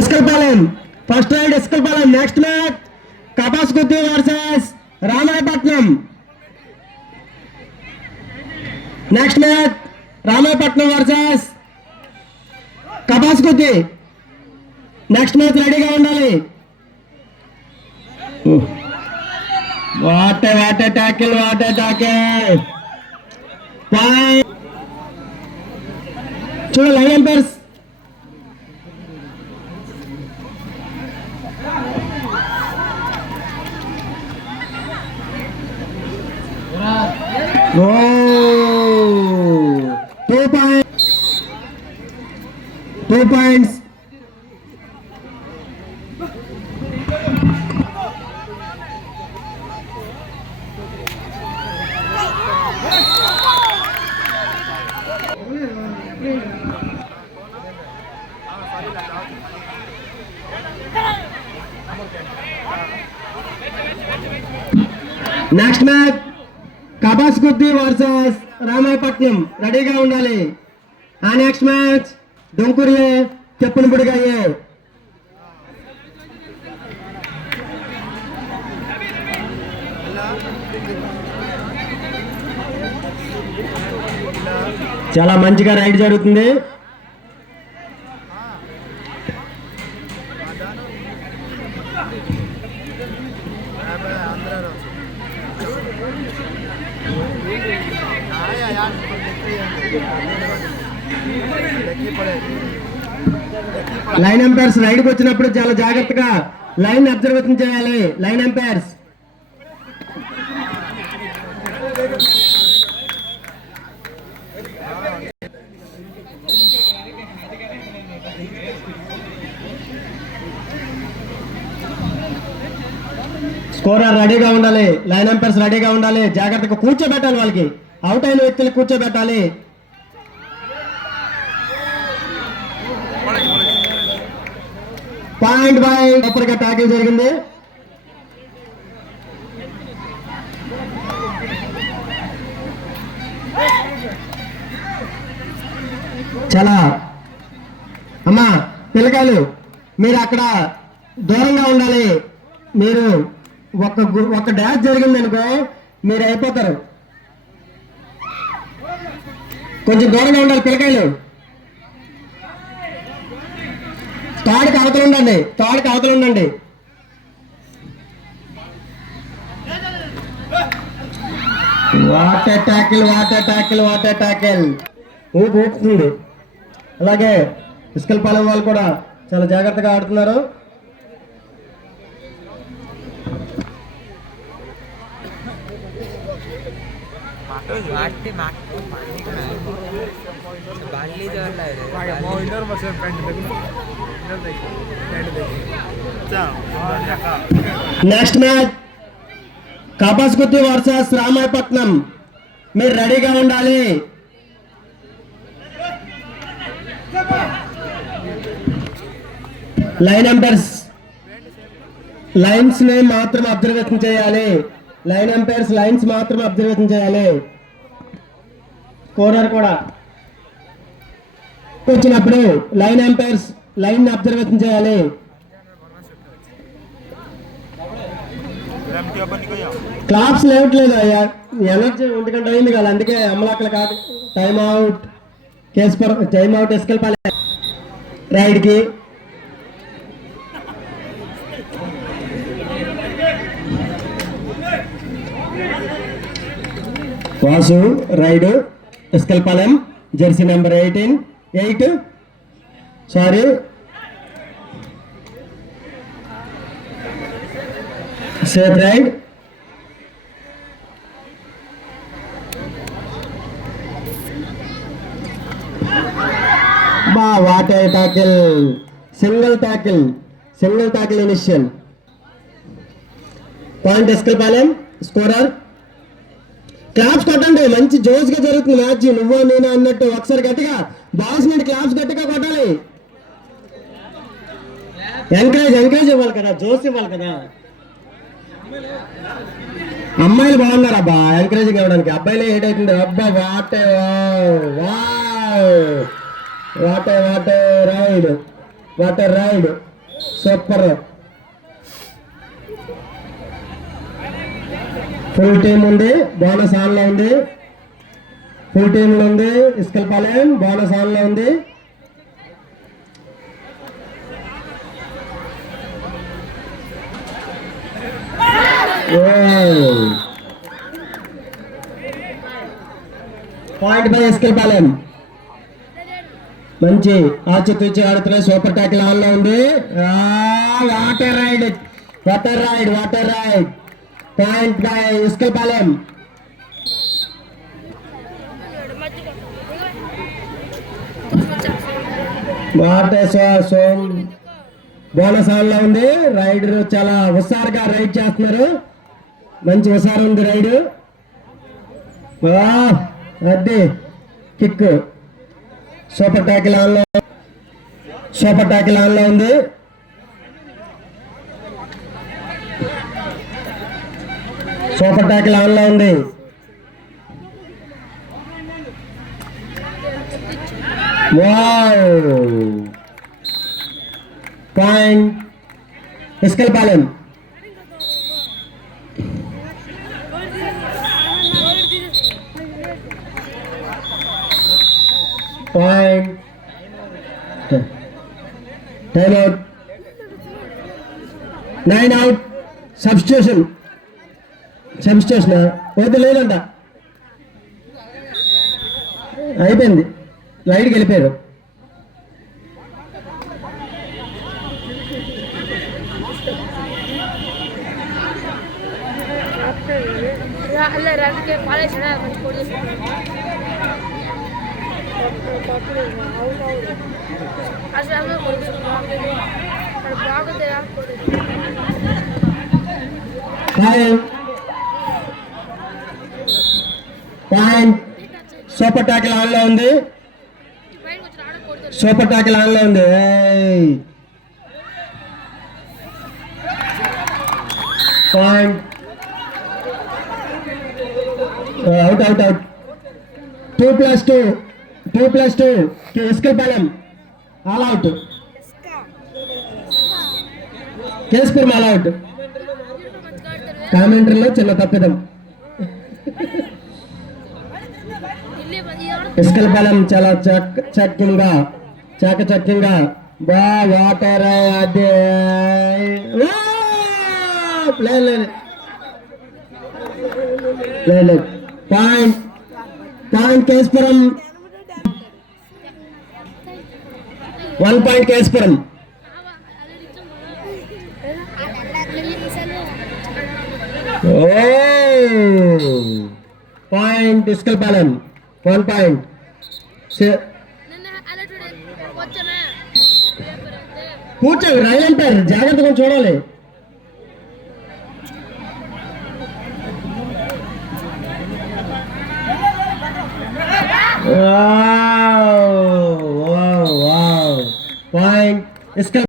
Iskalpalam. First ride Iskalpalam. Next match Kapaskuti versus Ramayapatnam. Next match Ramayapatnam versus Kapaskuti. Next match ready ga undali. What a tackle, what a tackle. Point. చూడు line umpires two points. Next match Kabaskuddi versus Ramayapatnam రెడీగా ఉండాలి. ఆ next match డొంకురియే చెప్పునుపుడిగాయే. చాలా మంచిగా రైడ్ జరుగుతుంది. Line empires రైడ్కి వచ్చినప్పుడు చాలా జాగ్రత్తగా లైన్ అబ్జర్వేషన్ చేయాలి. లైన్ ఎంపైర్స్ స్కోరర్ రెడీగా ఉండాలి. లైన్ ఎంపైర్స్ రెడీగా ఉండాలి. జాగ్రత్తగా కూర్చోబెట్టాలి. వాళ్ళకి అవుట్ అయిన వ్యక్తులు కూర్చోబెట్టాలి. పాయింట్ బై సూపర్గా ట్యాకిల్ జరిగింది. చాలా అమ్మా పిల్లకాయలు మీరు అక్కడ దూరంగా ఉండాలి. మీరు ఒక డాష్ జరిగింది అనుకో మీరు అయిపోతారు. కొంచెం దూరంగా ఉండాలి పిల్లకాయలు. తాడికి అవతలు ఉండండి. తాడికి అవతలు ఉండండి. Water tackle water tackle water tackle ఊపుతుంది. అలాగే ఇస్కల్పాలెం వాళ్ళు కూడా చాలా జాగ్రత్తగా ఆడుతున్నారు. Next match Kabaskuddi versus Ramayapatnam. మీరు రెడీగా ఉండాలి. లైన్ ఎంపైర్స్ లైన్స్ ని మాత్రం అబ్జర్వేషన్ చేయాలి. లైన్ ఎంపైర్స్ లైన్స్ మాత్రం అబ్జర్వేషన్ చేయాలి. స్కోరర్ కూడా వచ్చినప్పుడు లైన్ ఎంపైర్స్ లైన్ అబ్జర్వేషన్ చేయాలి. క్లాప్స్ లేవట్లేదు. ఎనర్జీ 1 గంట అయింది కదా, అందుకే అమలాకలు కాదు. టైమ్ అవుట్ టైమ్ అవుట్ ఎస్కెళ్ళిపోలే రైడ్కి. Vasu raid Eskelpalem jersey number 8 sorry safe raid. Water tackle single tackle initial point Eskelpalem. Scorer claps కొట్టండి. మంచి జోష్గా జరుగుతుంది మ్యాచ్. నువ్వు నేను అన్నట్టు ఒకసారి గట్టిగా బాయ్స్ నుండి క్లాప్స్ గట్టిగా కొట్టాలి. ఎంకరేజ్ ఇవ్వాలి కదా, జోష్ ఇవ్వాలి కదా. అమ్మాయిలు బాగున్నారు అబ్బా ఎంకరేజింగ్ ఇవ్వడానికి. అబ్బాయిలే ఏట్ అవుతుంది. అబ్బా what a water ride super. Full team ఉంది, బోనస్ ఆన్ లో ఉంది. ఫుల్ టీమ్ లో ఉంది. ఇస్కల్పాలెం బోనస్ ఆన్ లో ఉంది. Point by Iskalpalem. మంచి ఆచితూచి ఆడుతున్న సూపర్ టాకిల్ ఆన్ లో ఉంది. Water raid point by Iskalpalem. Bonus on లో ఉంది. రైడర్ చాలా హుషారుగా రైడ్ చేస్తున్నారు. మంచి హుషారు ఉంది రైడ్. అది కిక్. సూపర్ టాకిల్ ఆన్ లో ఉంది. సూపర్ టాకిల్ ఆన్ లో ఉంది. Point Iskalpalem. Point. Time out. 9 out. Substitution వద్దు, లేదంట, అయిపోయింది. లైట్కి వెళ్ళిపోయారు. పాయింట్. సూపర్ టాకిల్ ఆన్ లో ఉంది. Point. Out. 2+2 Iskalpalem all out. Kespuram all out. కామెంటరీలో చిన్న తప్పిదం. ఇస్కల్పాలెం చాలా చాకచక్యంగా వాటర్. అదే point Kespuram. 1 point Kespuram. Point Iskalpalem. 1 point. కూర్చోండి, రైలు అంటారు, జాగ్రత్తగా చూడాలి. Point Iskal.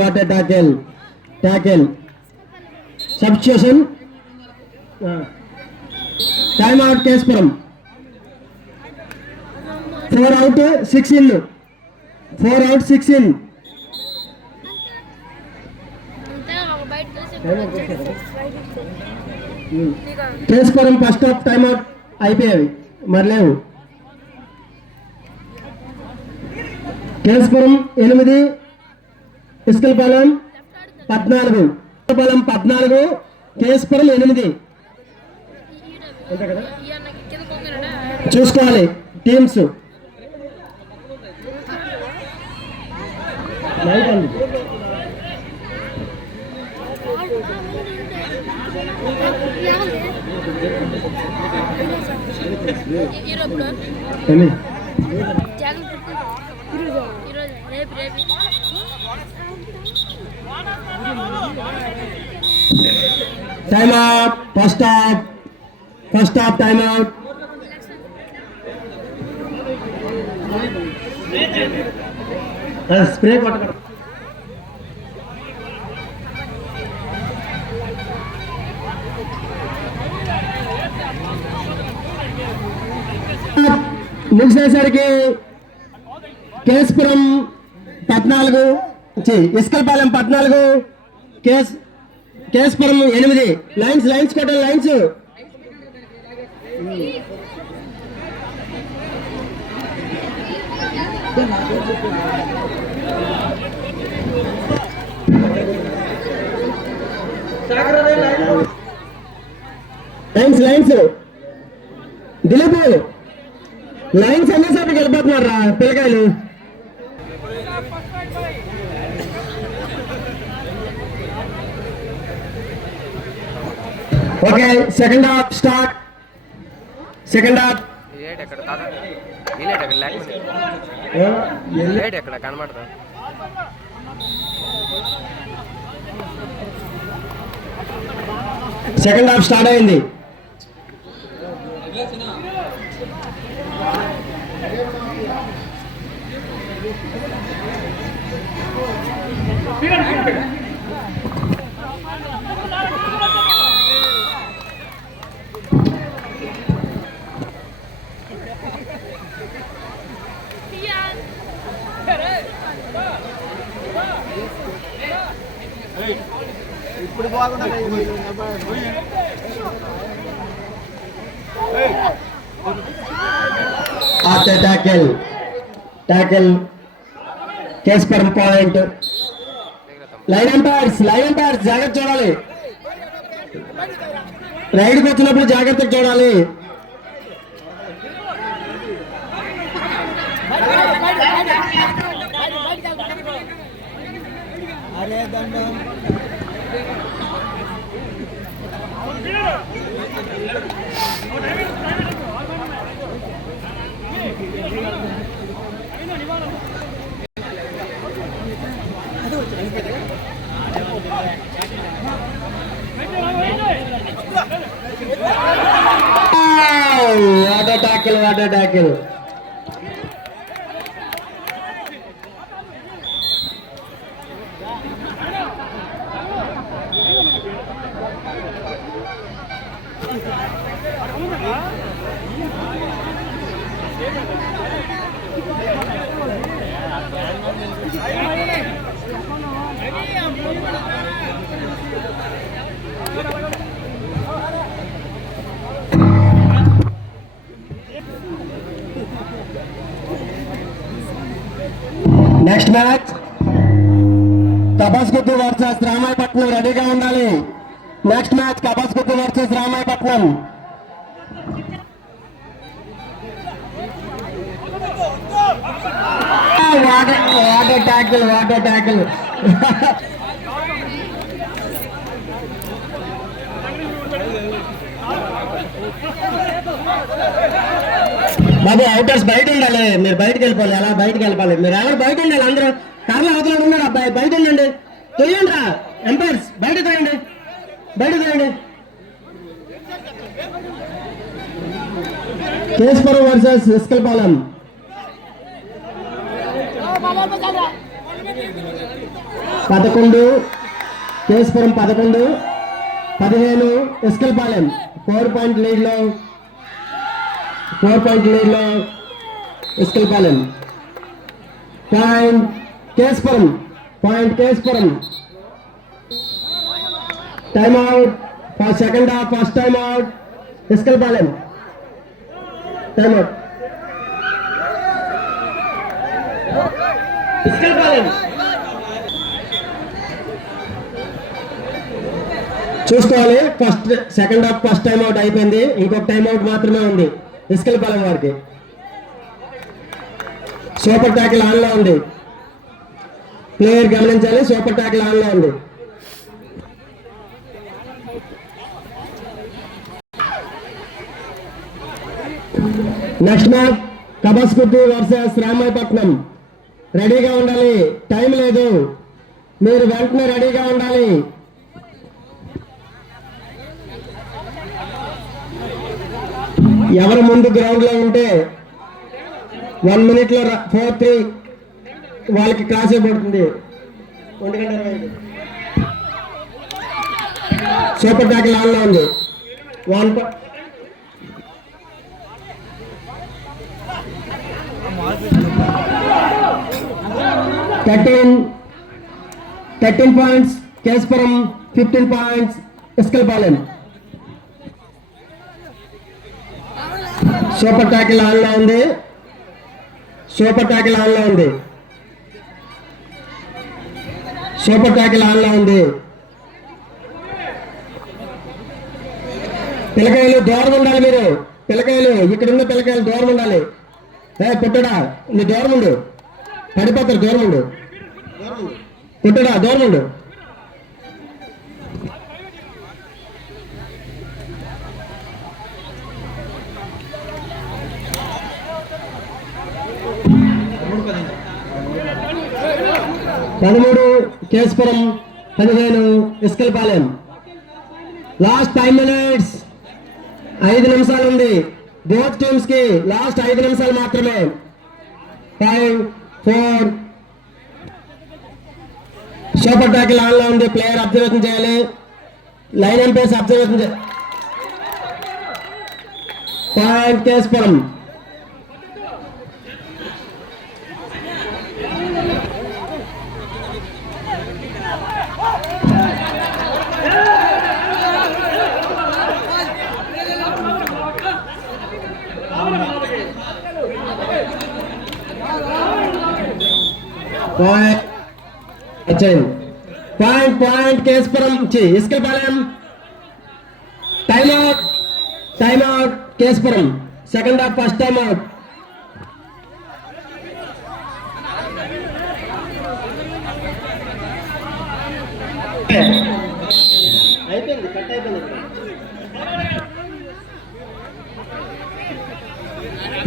Water tackle. Substitution. Time out Kespuram. 4 out 6 in. Kespuram first half time out అయిపోయాయి, మరి లేవు. కేస్పురం 8, ఇస్కల్పాలెం 14. కేస్పురం 8. చూసుకోవాలి teams. Time out. First half time out. Spray కొట్టకూడదు. ముగిసేసరికి కేసుపురం 14, ఇస్కల్పాలెం 14, కేసుపురం 8. లైన్స్ కొట్టాలి, లైన్స్. లైన్స్ దిలీప్, లైన్స్ అన్నిసార్లు వెళ్ళిపోతున్నారా పిల్లకాయలు. Okay, second half start. Second half కనబడతా సెకండ్ హాఫ్ స్టార్ట్ అయింది. ఇప్పుడు బాగున్నది. Tackle Kesupuram point. Line umpires జాగ్రత్త చూడాలి. రైడ్కి వచ్చినప్పుడు జాగ్రత్తగా చూడాలి. అరే దండం. Water tackle. Next match Kabasguddu versus Ramayapatnam. రెడీగా ఉండాలి. Next match Kabasguddu versus Ramayapatnam. Water tackle. బాబు అవుటర్స్ బయట ఉండాలి. మీరు బయటకు వెళ్ళిపోవాలి. ఎలా బయటకు వెళ్ళిపోవాలి? మీరు ఎలా బయట ఉండాలి? అందరూ కర్రలు అవతల ఉన్నారు. అబ్బాయి బయట ఉండండి. తొయ్యండి రా ఎంపైర్స్, బయట తోయండి. కేసుపురం వర్సెస్ ఇస్కల్పాలెం. 11 కేసుపురం, 15 ఇస్కల్పాలెం. 4 పాయింట్ లీడ్లో Iskalpalem. Point Kesupuram. Time out for second half. First time out Iskalpalem. Time out Iskalpalem. చూసుకోవాలి. Second half first time out అయిపోయింది. ఇంకొక టైం అవుట్ మాత్రమే ఉంది ఇస్కల్పాలెం వారికి. సూపర్ ట్యాకిల్ ఆన్లో ఉంది. ప్లేయర్ గమనించాలి. సూపర్ ట్యాకిల్ ఆన్లో ఉంది. Next match Kabasguddu versus Ramayapatnam. రెడీగా ఉండాలి. టైం లేదు. మీరు వెంటనే రెడీగా ఉండాలి. ఎవరు ముందు గ్రౌండ్ లో ఉంటే 1 minute లో 4-3 వాళ్ళకి క్లాస్ అయిపోతుంది. 1:25 సూపర్ ట్యాకిల్ ఆన్ లో ఉంది. 1 13 points కేశపురం, 15 points ఇస్కల్పాలెం. సూపర్ టాకిల్ ఆన్లో ఉంది. సూపర్ టాకిల్ ఆన్లో ఉంది. సూపర్ టాకిల్ ఆన్లో ఉంది. పిల్లకాయలు దూరం ఉండాలి. మీరు పిల్లకాయలు ఇక్కడున్న పిల్లకాయలు దూరం ఉండాలి. పుట్టడా నీ దూరం ఉండు, పడిపోతారు. దూరం ఉండు పుట్టడా, దూరం ఉండు. పదమూడు కేశపురం, 15 ఇస్కల్పాలెం. లాస్ట్ 5 minutes, 5 నిమిషాలు ఉంది. బోత్ టీమ్స్ కి లాస్ట్ 5 నిమిషాలు మాత్రమే. 5, 4. సూపర్ టాకిల్ ఆన్లో ఉంది. ప్లేయర్ అబ్జర్వేషన్ చేయాలి. లైన్ ఎంపైర్స్ అబ్జర్వేషన్ చేయాలి. Point Keshapuram. Point Keshapuram, Iskalpalem. Time out Keshapuram. Second half first time out. అయిపోయింది, కట్ అయిపోయింది.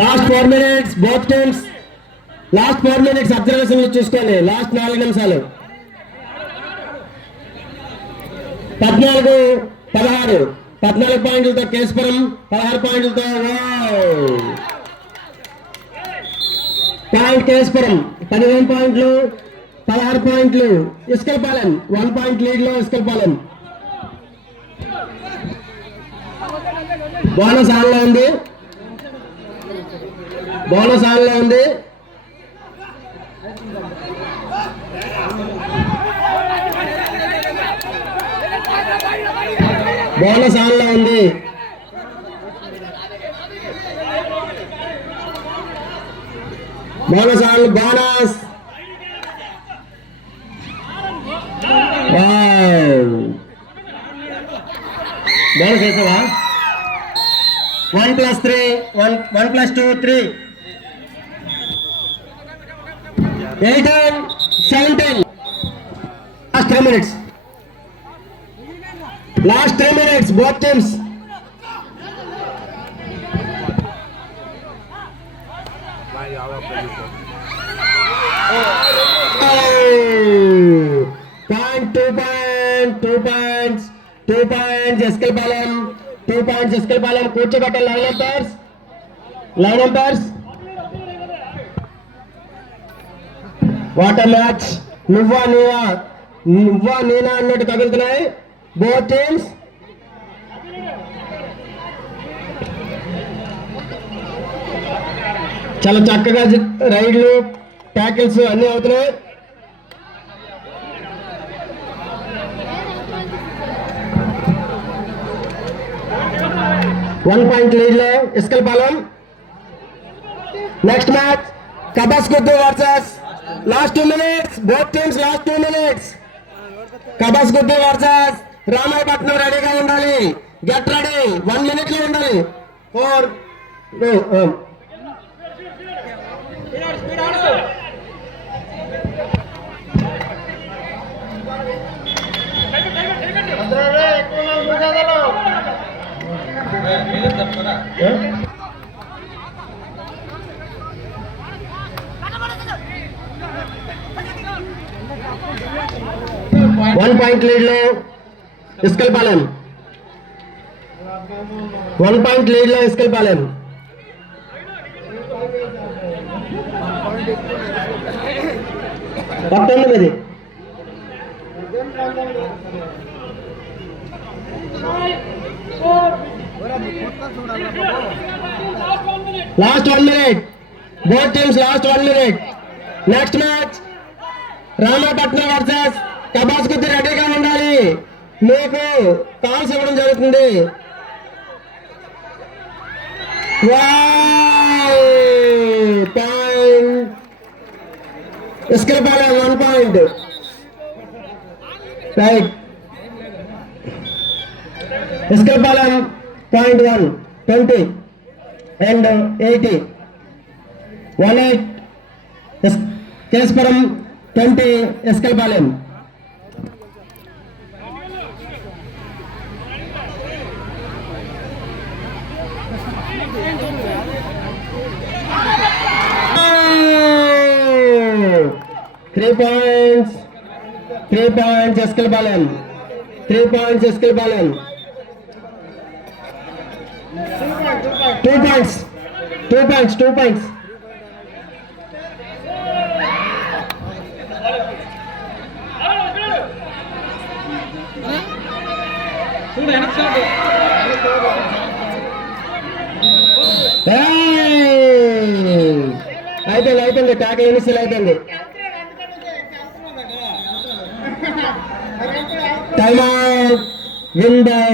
Last 4 minutes both teams. Last 4 minutes observation చూసుకోండి. లాస్ట్ 4 నిమిషాలు. 14 పాయింట్లతో కేశపురం, 16 పాయింట్లతో పాయింట్ కేశపురం. 15 పాయింట్లు, 16 పాయింట్లు ఇస్కల్పాలెం. 1 point లీడ్ లో ఇస్కల్పాలెం. బోనస్ ఆన్లో ఉంది. బోనస్ ఆన్లో ఉంది. బోనస్ ఆన్లో ఉంది. Bonus on. బోనస్ బోనస్ వేసావా? 1+3, 1+2, 3. 18, 17. Last 3 minutes. Last 3 minutes, both teams. Two points, Iskalpalem. 2 points, Iskalpalem. కూర్చోబెట్టాలి లైన్ ఎంపైర్స్. Water match. నువ్వా నేనా అన్నట్టు తగులుతున్నాయి బోత్ టీమ్స్. చాలా చక్కగా రైడ్లు, ట్యాకిల్స్ అన్ని అవుతున్నాయి. వన్ పాయింట్ లీడ్ లో Iskalpalem. Next match Kabasguddu versus. Last 2 minutes, both teams last 2 minutes. Kabasguddu versus Ramayapatnam. రెడీగా ఉండాలి. Get ready. 1 minute లో ఉండాలి. 4. వన్ పాయింట్ లీడ్ లో ఇస్కల్పాలెం. 1 point లీడ్ లో ఇస్కల్పాలెం. పంతొమ్మిది. లాస్ట్ 1 minute. Both teams last 1 minute. Next match Ramapatnam versus Kabasguddi రెడీగా ఉండాలి. మీకు కాల్స్ ఇవ్వడం జరుగుతుంది. Iskilpalem 1 point. Right. Iskilpalem .1 20 and 80 18 Kespuram 20 Iskilpalem. Three points Eskilpalam. 3 points Eskilpalam. 2 points. 2 points. అయిపోయింది ట్యాక్ ఇనిషియల్ అయిపోయింది. Time out win by